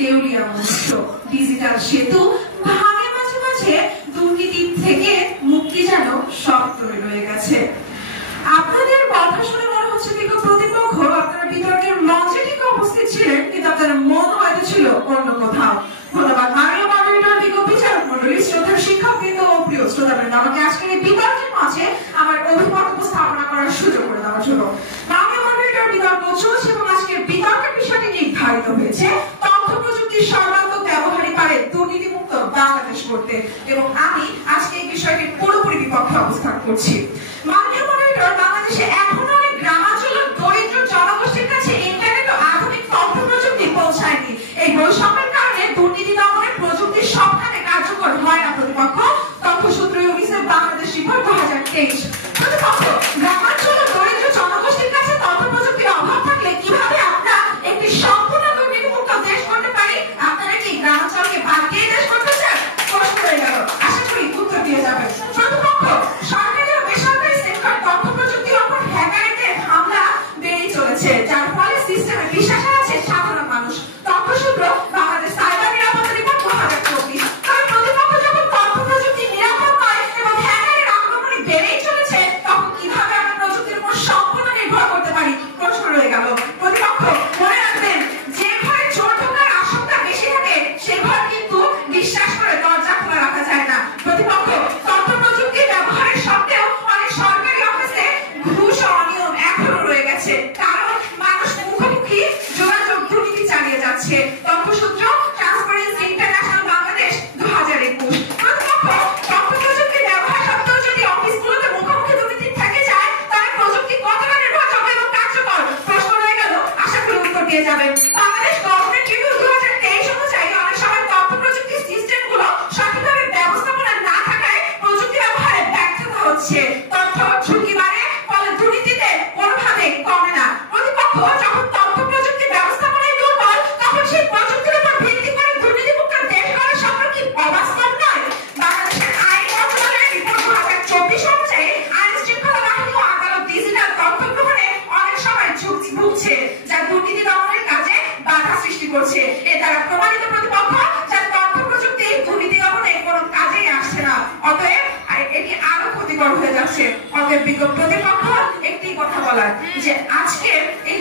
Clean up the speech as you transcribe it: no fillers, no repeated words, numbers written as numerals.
দেউলিয়া মঞ্চ, ডিজিটাল সেতু, ভাঙে মাঝে মাঝে দুর্নীতি থেকে মুক্তি যেন শক্ত রয়ে গেছে। আপনাদের কথা শুনে মনে হচ্ছে কিন্তু প্রতিপক্ষ আপনারা বিতর্কের মঞ্চে ঠিক উপস্থিত ছিলেন, কিন্তু আপনাদের মন হয়তো ছিল অন্য কোথাও। ধন্যবাদ মাননীয় মডারেটর, বিজ্ঞ বিচারক মন্ডলী, শ্রদ্ধার শিক্ষকবৃন্দ ও প্রিয় শ্রোতাবৃন্দ, আমাকে আজকের এই বিতর্কের মঞ্চে আমার অভিমত উপস্থাপনা করার সুযোগ করে দেওয়ার জন্য। মাননীয় মডারেটর, বিতর্ক চলছে এবং আজকের বিতর্কের বিষয়টি নির্ধারিত হয়েছে তথ্য প্রযুক্তির সর্বাত্মক ব্যবহারই পারে দুর্নীতিমুক্ত বাংলাদেশ করতে, এবং আমি আজকে এই বিষয়টির পুরোপুরি বিপক্ষে অবস্থান করছি। মাননীয় মডারেটর, বাংলাদেশে এখনো অনেক গ্রামাঞ্চল দরিদ্র জনগোষ্ঠীর কাছে ইন্টারনেট ও আধুনিক তথ্য প্রযুক্তি পৌঁছায়নি। এই বৈষম্যের কারণে দুর্নীতি দমনের প্রযুক্তি সবখানে কার্যকর হয় না। প্রতিপক্ষ তথ্যসূত্র ইউনিসেফ বাংলাদেশ রিপোর্ট 2023। প্রতিপক্ষ গ্রামাঞ্চল ও দরিদ্র জনগোষ্ঠীর কাছে তথ্য প্রযুক্তির অভাব থাকলে কিভাবে আমরা একটি সম্পূর্ণ দুর্নীতিমুক্ত দেশ করতে পারি? আপনারা কি গ্রামাঞ্চলকে বাদ দিয়ে দেশ করতে চান? প্রশ্ন হয়ে গেল, আশা করি উত্তর দিয়ে যাবেন। প্রতিপক্ষ সরকারি ও বেসরকারি সেক্টর তথ্য প্রযুক্তির উপর হ্যাকারদের হামলা বেড়েই চলেছে, যার ফলে সিস্টেমে বিশ্বাস হারাচ্ছে সাধারণ মানুষ। তথ্যসূত্র বাংলাদেশ সাইবার নিরাপত্তা রিপোর্ট 2024। তবে প্রতিপক্ষ যখন তথ্য প্রযুক্তি নিরাপদ নয় এবং হ্যাকারের আক্রমণে বেড়েই চলেছে, তখন কিভাবে আমরা প্রযুক্তির উপর সম্পূর্ণ নির্ভর করতে পারি? প্রশ্ন রয়ে গেল। প্রতিপক্ষ মনে রাখবেন, যে ঘরে চোর ঢোকার আশঙ্কা বেশি থাকে সে ঘর কিন্তু বিশ্বাস করে দরজা খোলা রাখা যায় না। প্রতিপক্ষ তথ্য প্রযুক্তি ব্যবহারের সত্ত্বেও অনেক সরকারি অফিসে ঘুষ ও অনিয়ম এখনো রয়ে গেছে, কারণ মানুষ মুখোমুখি যোগাযোগ দুর্নীতি চালিয়ে যাচ্ছে। তথ্যসূত্র ট্রান্সপারেন্সি ইন্টারন্যাশনাল বাংলাদেশ 2021। প্রতিপক্ষ তথ্য প্রযুক্তি ব্যবহার সত্ত্বেও যদি অফিসগুলোতে মুখোমুখি দুর্নীতি থেকে যায়, তাহলে প্রযুক্তি কতটা নির্ভরযোগ্য এবং কার্যকর? প্রশ্ন রয়ে গেল, আশা করি উত্তর দিয়ে যাবেন। বাংলাদেশ গভর্নমেন্ট রিভিউ 2023 অনুযায়ী অনেক সময় তথ্য প্রযুক্তি সিস্টেমগুলো সঠিকভাবে ব্যবস্থাপনা না থাকায় প্রযুক্তি ব্যবহারে ব্যর্থতা হচ্ছে। তথ্য ঝুঁকি বাড়ে, ফলে দুর্নীতিতে কোনোভাবে কমে না। প্রতিপক্ষ যখন তথ্য প্রযুক্তি ব্যবস্থাপনায় দুর্বল, তখন সেই প্রযুক্তির উপর ভিত্তি করে দুর্নীতিমুক্ত দেশ গড়ার স্বপ্ন কি অবাস্তব নয়? বাংলাদেশের আইন মন্ত্রণালয়ের রিপোর্ট 2024 অনুযায়ী আইন শৃঙ্খলা বাহিনী ও আদালত ডিজিটাল তথ্য গ্রহণে অনেক সময় ভুগছে, যা দুর্নীতি দমনের কাজে বাধা সৃষ্টি করছে। এ দ্বারা প্রমাণিত প্রতিপক্ষ যা তথ্য প্রযুক্তি দুর্নীতি দমনে কোনো কাজেই আসছে না, অতএব এটি আরো ক্ষতিকর হয়ে যাচ্ছে। অতএব বিজ্ঞ প্রতিপক্ষ একটি কথা বলার, যে আজকে এই